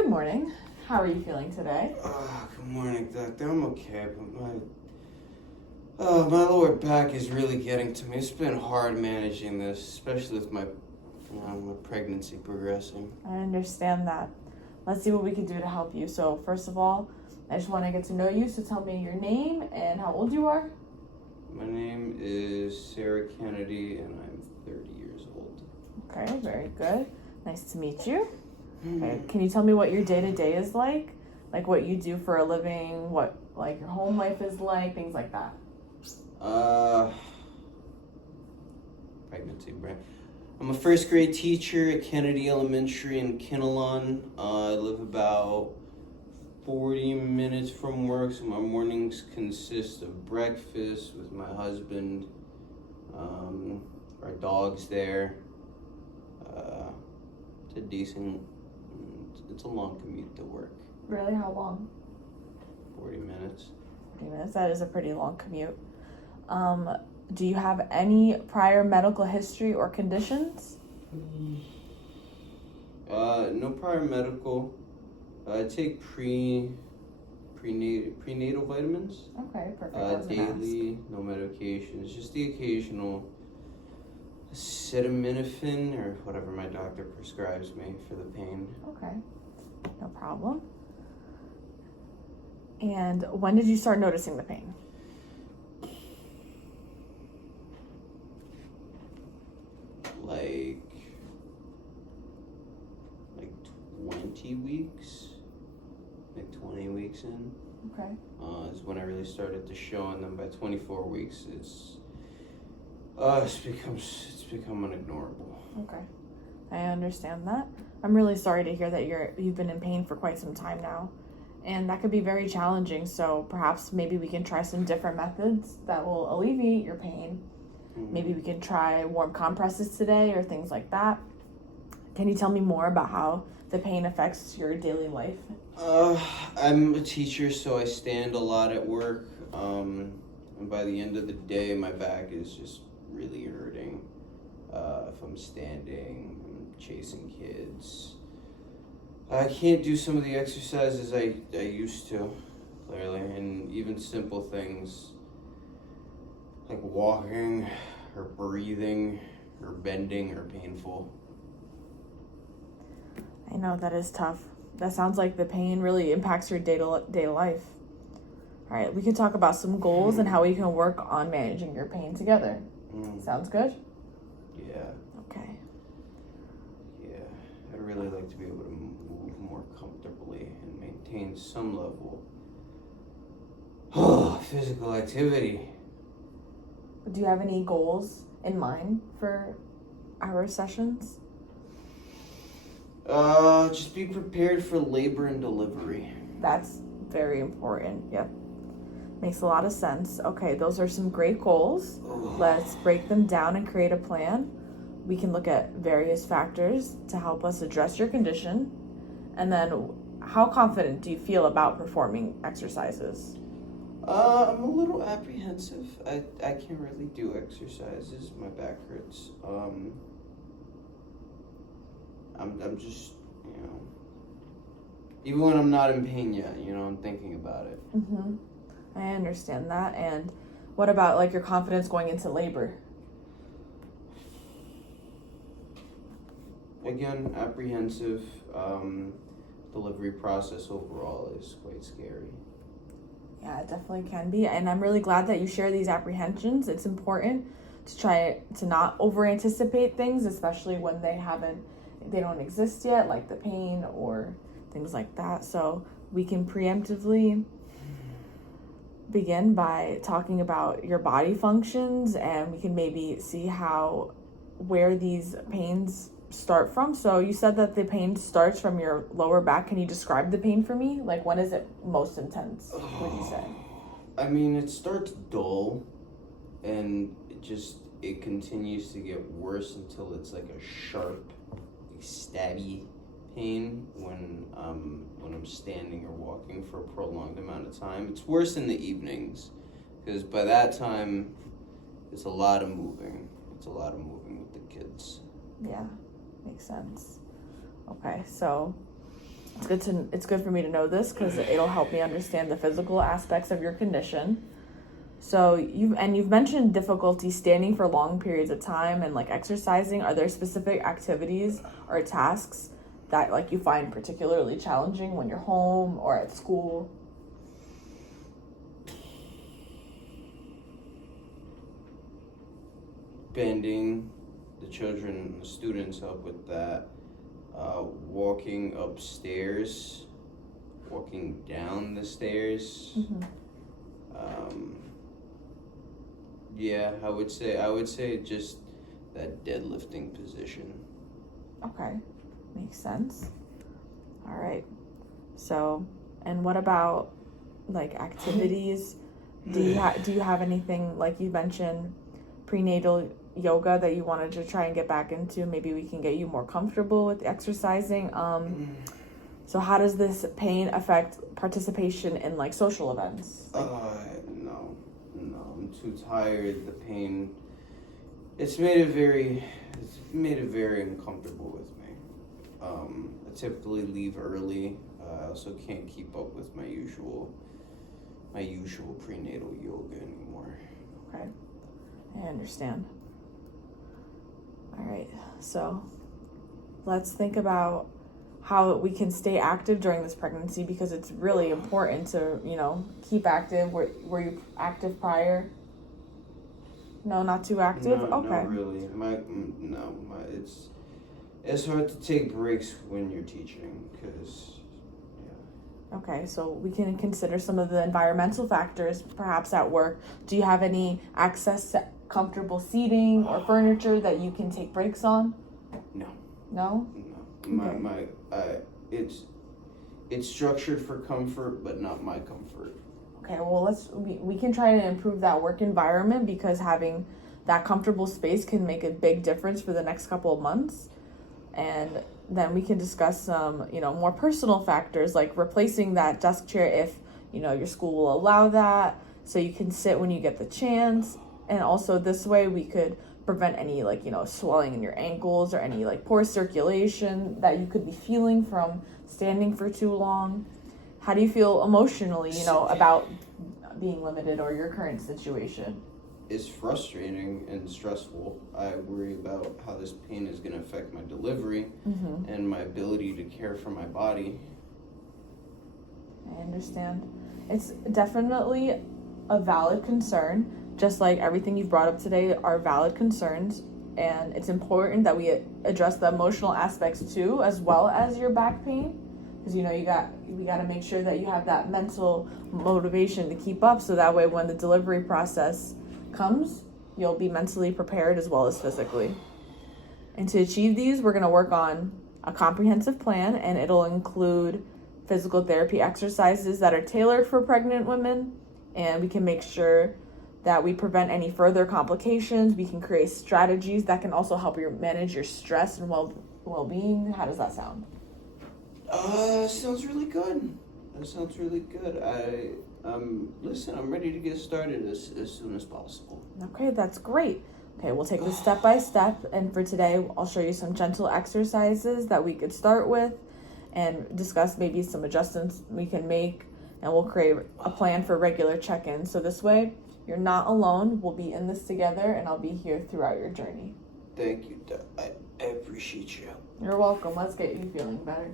Good morning. How are you feeling today? Good morning, doctor. I'm okay, but my lower back is really getting to me. It's been hard managing this, especially with my pregnancy progressing. I understand that. Let's see what we can do to help you. So first of all, I just want to get to know you. So tell me your name and how old you are. My name is Sarah Kennedy, and I'm 30 years old. Okay, very good. Nice to meet you. Okay, can you tell me what your day-to-day is like? Like what you do for a living, what like your home life is like, things like that. Pregnancy brain. I'm a first grade teacher at Kennedy Elementary in Kinnelon. I live about 40 minutes from work, so my mornings consist of breakfast with my husband, our dog's there. It's a long commute to work. Really? How long? 40 minutes. 40 minutes. That is a pretty long commute. Do you have any prior medical history or conditions? No prior medical. I take prenatal vitamins. Okay, perfect. Daily, no medications, just the occasional acetaminophen or whatever my doctor prescribes me for the pain. Okay, no problem. And when did you start noticing the pain? Like 20 weeks, like 20 weeks in. Okay. Is when I really started to show, and then by 24 weeks, it's become unignorable. Okay, I understand that. I'm really sorry to hear that you've been in pain for quite some time now, and that could be very challenging. So perhaps maybe we can try some different methods that will alleviate your pain. Mm-hmm. Maybe we can try warm compresses today or things like that. Can you tell me more about how the pain affects your daily life? I'm a teacher, so I stand a lot at work. And by the end of the day, my back is just really hurting. If I'm standing, I'm chasing kids. I can't do some of the exercises I used to, clearly, and even simple things like walking or breathing or bending are painful. I know that is tough. That sounds like the pain really impacts your day-to-day life. All right, we can talk about some goals and how we can work on managing your pain together. Sounds good? Yeah. Okay. Yeah. I'd really like to be able to move more comfortably and maintain some level of physical activity. Do you have any goals in mind for our sessions? Just be prepared for labor and delivery. That's very important. Yep. Makes a lot of sense. Okay, those are some great goals. Let's break them down and create a plan. We can look at various factors to help us address your condition. And then, how confident do you feel about performing exercises? I'm a little apprehensive. I can't really do exercises. My back hurts. I'm just, even when I'm not in pain yet, I'm thinking about it. Mm-hmm. I understand that. And what about like your confidence going into labor? Again, apprehensive. Delivery process overall is quite scary. Yeah, it definitely can be. And I'm really glad that you share these apprehensions. It's important to try to not over anticipate things, especially when they don't exist yet, like the pain or things like that. So we can preemptively begin by talking about your body functions, and we can maybe see where these pains start from. So you said that the pain starts from your lower back. Can you describe the pain for me? Like, when is it most intense, would you say? I mean, it starts dull, and it continues to get worse until it's like a sharp, stabby pain when I'm standing or walking for a prolonged amount of time. It's worse in the evenings, because by that time, it's a lot of moving. It's a lot of moving with the kids. Yeah, makes sense. Okay, so It's good for me to know this because it'll help me understand the physical aspects of your condition. So you've mentioned difficulty standing for long periods of time and like exercising. Are there specific activities or tasks that like you find particularly challenging when you're home or at school? Bending, the children, the students help with that. Walking upstairs, walking down the stairs. Mm-hmm. Yeah, I would say just that deadlifting position. Okay, makes sense. All right. So, and what about like activities? Do you have anything like you mentioned prenatal yoga that you wanted to try and get back into? Maybe we can get you more comfortable with exercising. So how does this pain affect participation in like social events? No, I'm too tired. The pain, it's made it very uncomfortable with me. I typically leave early. I also can't keep up with my usual prenatal yoga anymore. Okay, I understand. All right, so let's think about how we can stay active during this pregnancy, because it's really important to, keep active. Were you active prior? No, not too active? No, okay. Not really. It's hard to take breaks when you're teaching, because, yeah. Okay, so we can consider some of the environmental factors, perhaps at work. Do you have any access to comfortable seating or furniture that you can take breaks on? No. No? No. It's structured for comfort, but not my comfort. Okay, well, we can try to improve that work environment, because having that comfortable space can make a big difference for the next couple of months. And then we can discuss some, more personal factors, like replacing that desk chair if, your school will allow that, so you can sit when you get the chance. And also this way we could prevent any swelling in your ankles or any poor circulation that you could be feeling from standing for too long. How do you feel emotionally, about being limited or your current situation? It's frustrating and stressful. I worry about how this pain is going to affect my delivery and my ability to care for my body. I understand. It's definitely a valid concern. Just like everything you've brought up today are valid concerns, and it's important that we address the emotional aspects too, as well as your back pain, because we got to make sure that you have that mental motivation to keep up, so that way when the delivery process comes, you'll be mentally prepared as well as physically. And to achieve these, we're going to work on a comprehensive plan, and it'll include physical therapy exercises that are tailored for pregnant women, and we can make sure that we prevent any further complications. We can create strategies that can also help you manage your stress and well-being. How does that sound? Sounds really good. That sounds really good. Listen, I'm ready to get started as soon as possible. Okay, that's great. Okay, we'll take this step by step, and for today, I'll show you some gentle exercises that we could start with and discuss maybe some adjustments we can make, and we'll create a plan for regular check-ins. So this way, you're not alone. We'll be in this together, and I'll be here throughout your journey. Thank you. I appreciate you. You're welcome. Let's get you feeling better.